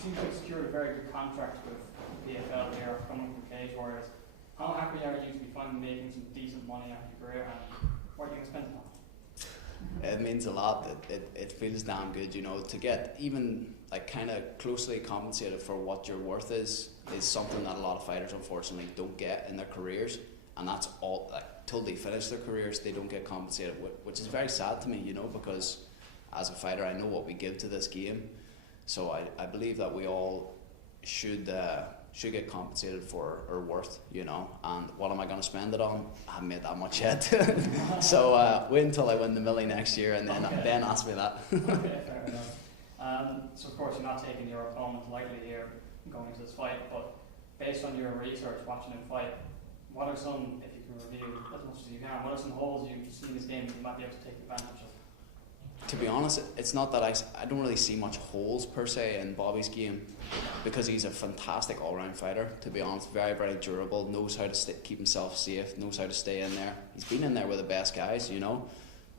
seem to have secured a very good contract with PFL here, coming from Cage Warriors. How happy are you to be finally making some decent money out of your career, and what are you going to spend it on? It means a lot. It feels damn good, you know, to get even like kind of closely compensated for what your worth is something that a lot of fighters unfortunately don't get in their careers, and that's all like till they finish their careers they don't get compensated, which is very sad to me, you know, because as a fighter I know what we give to this game, so I believe that we all should get compensated for our worth, you know. And what am I going to spend it on? I haven't made that much yet. So wait until I win the Millie next year, and then ask me that. Okay, fair enough. So of course you're not taking your opponent lightly here going into this fight, but based on your research, watching him fight, what are some, if you can review as much as you can, what are some holes you've seen in this game that you might be able to take advantage of? To be honest, it's not that I don't really see much holes per se in Bobby's game, because he's a fantastic all-round fighter, to be honest. Very, very durable, knows how to keep himself safe, knows how to stay in there. He's been in there with the best guys, you know.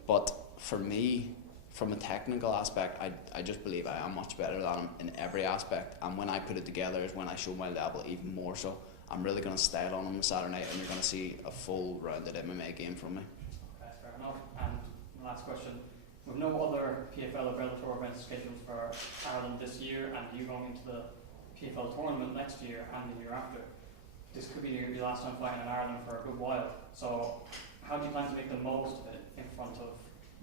But for me, from a technical aspect, I just believe I am much better than him in every aspect, and when I put it together is when I show my level even more so. I'm really going to style on him on Saturday night, and you're going to see a full rounded MMA game from me. Okay, fair enough. And last question. With no other PFL or Bellator events scheduled for Ireland this year, and you going into the PFL tournament next year and the year after, this could be your last time fighting in Ireland for a good while. So how do you plan to make the most of it in front of,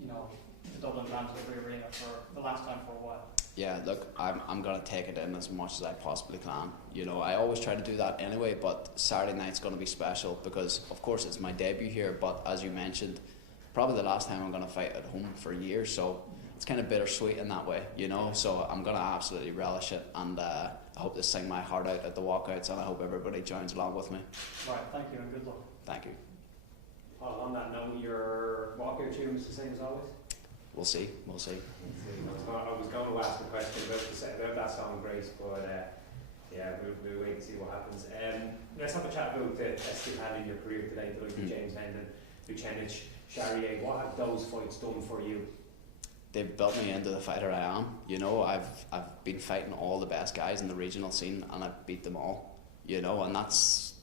you know, the Dublin Free Arena for the last time for a while? Yeah, look, I'm going to take it in as much as I possibly can. You know, I always try to do that anyway, but Saturday night's going to be special because, of course, it's my debut here, but as you mentioned, probably the last time I'm going to fight at home for years, so it's kind of bittersweet in that way, you know. So I'm going to absolutely relish it, and I hope to sing my heart out at the walkouts, and I hope everybody joins along with me. Right, thank you and good luck. Thank you. Paul, on that note, your walkout tune is the same as always? We'll see. I was going to ask a question about that song, Grace, but yeah, we'll wait and see what happens. Let's have a chat about the test you've had in your career today, the likes of James Hendon, Vucenic, Charrier. What have those fights done for you? They've built me into the fighter I am. You know, I've been fighting all the best guys in the regional scene, and I've beat them all. You know, and that's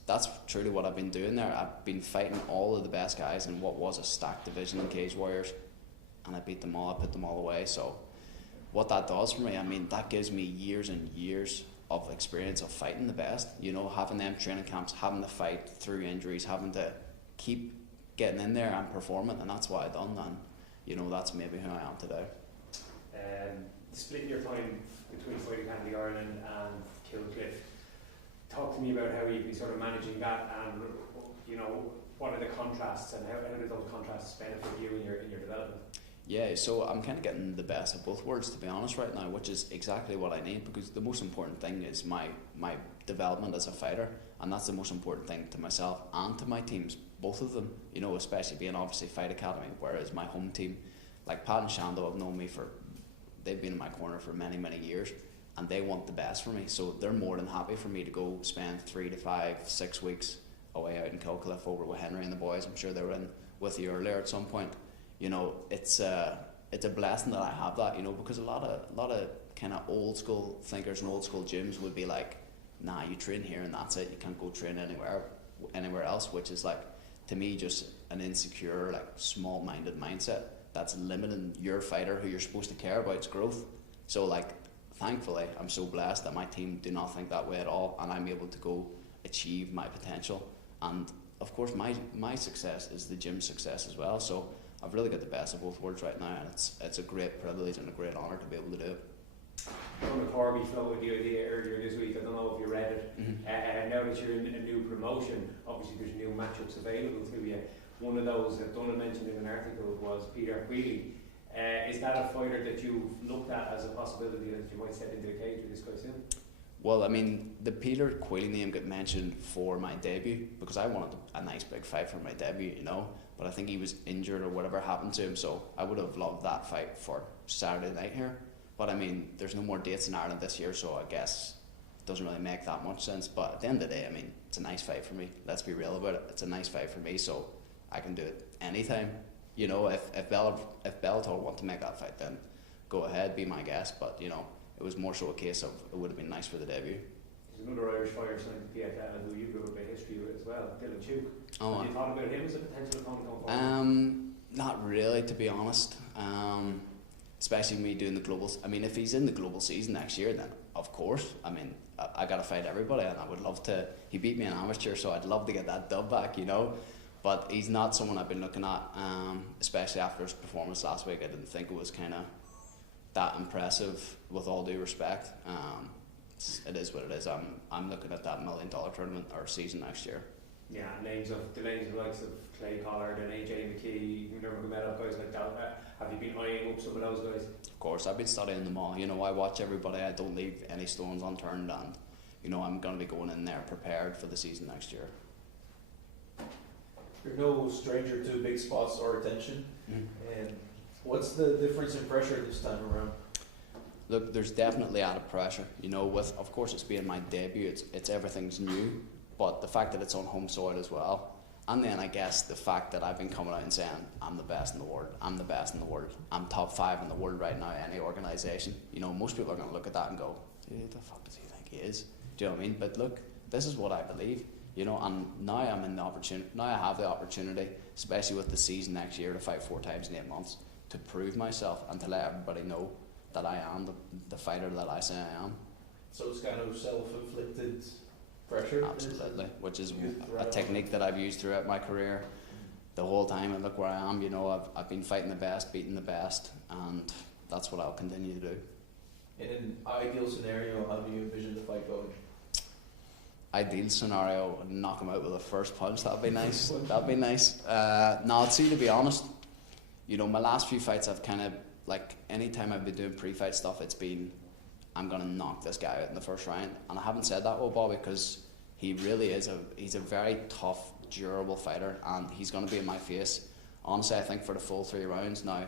truly what I've been doing there. I've been fighting all of the best guys in what was a stacked division in Cage Warriors, and I beat them all. I put them all away. So what that does for me, I mean, that gives me years and years of experience of fighting the best. You know, having them training camps, having to fight through injuries, having to keep getting in there and performing, and that's what I done. And you know, that's maybe who I am today. Splitting your time between fighting County Ireland and Kilcliff, talk to me about how you've been sort of managing that, and you know, what are the contrasts, and how do those contrasts benefit you in your development? Yeah, so I'm kind of getting the best of both worlds, to be honest, right now, which is exactly what I need, because the most important thing is my development as a fighter, and that's the most important thing to myself and to my teams, both of them, you know, especially being obviously Fight Academy, whereas my home team, like Pat and Shando, have known me they've been in my corner for many, many years, and they want the best for me, so they're more than happy for me to go spend 3 to 5, 6 weeks away out in Kilcliff over with Henry and the boys. I'm sure they were in with you earlier at some point. You know, it's a blessing that I have that, you know, because a lot of kind of old school thinkers and old school gyms would be like, nah, you train here and that's it, you can't go train anywhere else, which is like, to me, just an insecure, like small-minded mindset that's limiting your fighter who you're supposed to care about's growth. So like, thankfully, I'm so blessed that my team do not think that way at all, and I'm able to go achieve my potential. And of course, my success is the gym's success as well. So I've really got the best of both worlds right now, and it's a great privilege and a great honour to be able to do it. Conor Corby floated the idea earlier this week, I don't know if you read it, now that you're in a new promotion, obviously there's new matchups available to you. One of those that Donald mentioned in an article was Peter Queally. Is that a fighter that you've looked at as a possibility that you might step into the cage with this guy soon? Well, I mean, the Peter Queally name got mentioned for my debut because I wanted a nice big fight for my debut, you know, but I think he was injured or whatever happened to him, so I would have loved that fight for Saturday night here. But I mean, there's no more dates in Ireland this year, so I guess it doesn't really make that much sense. But at the end of the day, I mean, it's a nice fight for me. Let's be real about it. It's a nice fight for me, so I can do it anytime. You know, if Bellator want to make that fight, then go ahead, be my guest. But you know, it was more so a case of it would have been nice for the debut. There's another Irish fighter signed to PFL who you've got a bit of history with as well, Dylan Chuk. Oh, Have you thought about him as a potential opponent going forward? Not really, to be honest. Especially me doing the globals. I mean, if he's in the global season next year, then of course. I mean, I got to fight everybody, and I would love to. He beat me in amateur, so I'd love to get that dub back, you know. But he's not someone I've been looking at, especially after his performance last week. I didn't think it was kind of that impressive, with all due respect. It is what it is. I'm looking at that $1 million tournament or season next year. Yeah, names of the likes of Clay Collard and AJ McKee, Nurmagomedov, guys like that. Have you been eyeing up some of those guys? Of course, I've been studying them all. You know, I watch everybody. I don't leave any stones unturned, and you know, I'm going to be going in there prepared for the season next year. You're no stranger to big spots or attention. And what's the difference in pressure this time around? Look, there's definitely added pressure. You know, with of course it's being my debut. It's everything's new, but the fact that it's on home soil as well. And then I guess the fact that I've been coming out and saying, I'm the best in the world, I'm the best in the world, I'm top 5 in the world right now, any organisation. You know, most people are going to look at that and go, who the fuck does he think he is? Do you know what I mean? But look, this is what I believe, you know, and now I'm in the opportunity, now I have the opportunity, especially with the season next year, to fight 4 times in 8 months, to prove myself and to let everybody know that I am the fighter that I say I am. So it's kind of self-inflicted pressure? Absolutely, which is a technique that I've used throughout my career the whole time, and look where I am. You know, I've been fighting the best, beating the best, and that's what I'll continue to do. In an ideal scenario, how do you envision the fight going? Ideal scenario, knock him out with a first punch. That'd be nice. That'd be nice. No, see, to be honest, you know, my last few fights I've kind of, like, anytime I've been doing pre-fight stuff, it's been, I'm going to knock this guy out in the first round. And I haven't said that with Bobby because he really is he's a very tough, durable fighter, and he's going to be in my face. Honestly, I think for the full 3 rounds. Now,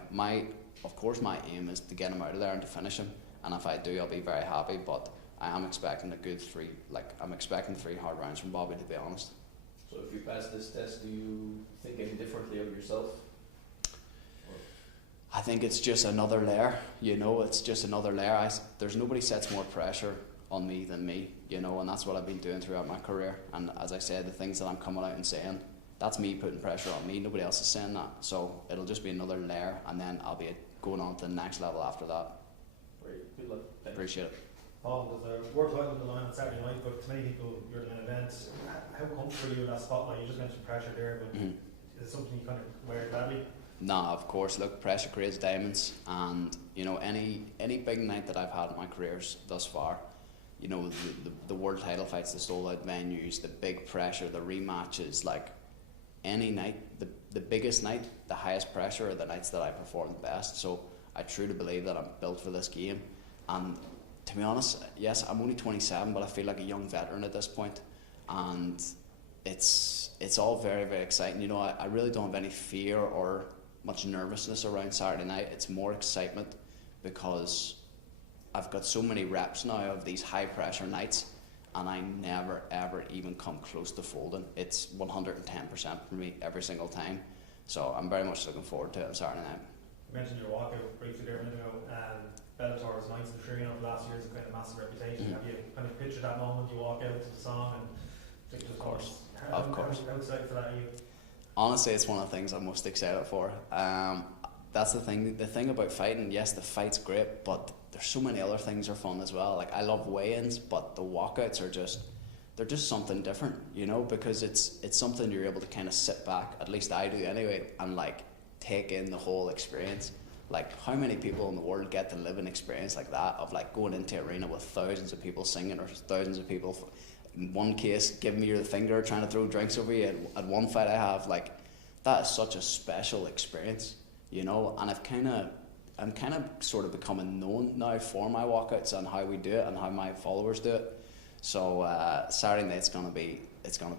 of course my aim is to get him out of there and to finish him. And if I do, I'll be very happy, but I am expecting a good 3, I'm expecting 3 hard rounds from Bobby, to be honest. So if you pass this test, do you think any differently of yourself? I think it's just another layer, you know, it's just another layer. There's nobody sets more pressure on me than me, you know, and that's what I've been doing throughout my career. And as I said, the things that I'm coming out and saying, that's me putting pressure on me, nobody else is saying that. So it'll just be another layer, and then I'll be going on to the next level after that. Great, good luck. Thanks. Appreciate it. Paul, there's a world title on the line on Saturday night, but to many people, you're in an event. How comfortable are you in that spotlight? You just mentioned pressure there, but is it something you kind of wear gladly? Nah, of course. Look, pressure creates diamonds, and you know, any big night that I've had in my careers thus far, you know, the world title fights, the sold out venues, the big pressure, the rematches, like any night, the biggest night, the highest pressure are the nights that I perform the best. So I truly believe that I'm built for this game, and to be honest, yes, I'm only 27, but I feel like a young veteran at this point, and it's all very, very exciting. You know, I really don't have any fear or much nervousness around Saturday night. It's more excitement because I've got so many reps now of these high pressure nights, and I never ever even come close to folding. It's 110% for me every single time. So I'm very much looking forward to it on Saturday night. You mentioned your walkout briefly there a minute ago. Bellator was 9th and 3 over the last years and kind of massive reputation. Have you kind of pictured that moment you walk out to the song and Of course. How excited for that are you? Honestly, it's one of the things I'm most excited for. That's the thing. The thing about fighting, yes, the fight's great, but there's so many other things are fun as well. Like, I love weigh-ins, but the walkouts are they're just something different, you know, because it's something you're able to kind of sit back, at least I do anyway, and like take in the whole experience. Like, how many people in the world get to live an experience like that, of like going into an arena with thousands of people singing, or thousands of people, in one case, giving me the finger, trying to throw drinks over you. At one fight I have, like, that is such a special experience, you know, and I'm kind of sort of becoming known now for my walkouts and how we do it and how my followers do it. So Saturday night's gonna be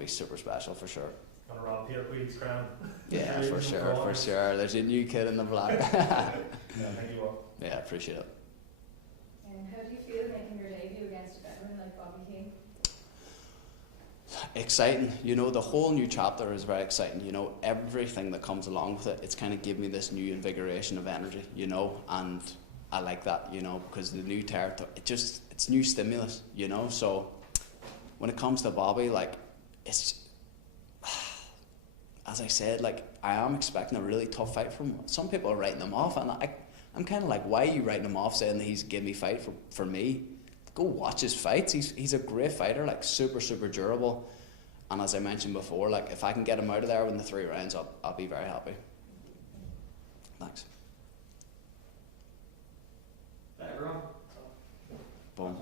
super special for sure. Gonna rob Peter Queen's crown. Yeah, for sure. There's a new kid in the black. Yeah, thank you all. Yeah, appreciate it. And how do you feel making your debut against a veteran like Bobby King? Exciting, you know, the whole new chapter is very exciting, you know, everything that comes along with it, it's kind of given me this new invigoration of energy, you know, and I like that, you know, because the new territory, it's new stimulus, you know. So when it comes to Bobby, like, it's, as I said, like, I am expecting a really tough fight from him. Some people are writing him off, and I'm kind of like, why are you writing him off, saying that he's a gimme fight for me? Go watch his fights. He's a great fighter, like, super, super durable. And as I mentioned before, like, if I can get him out of there within the 3 rounds, I'll be very happy. Thanks. Everyone? Boom.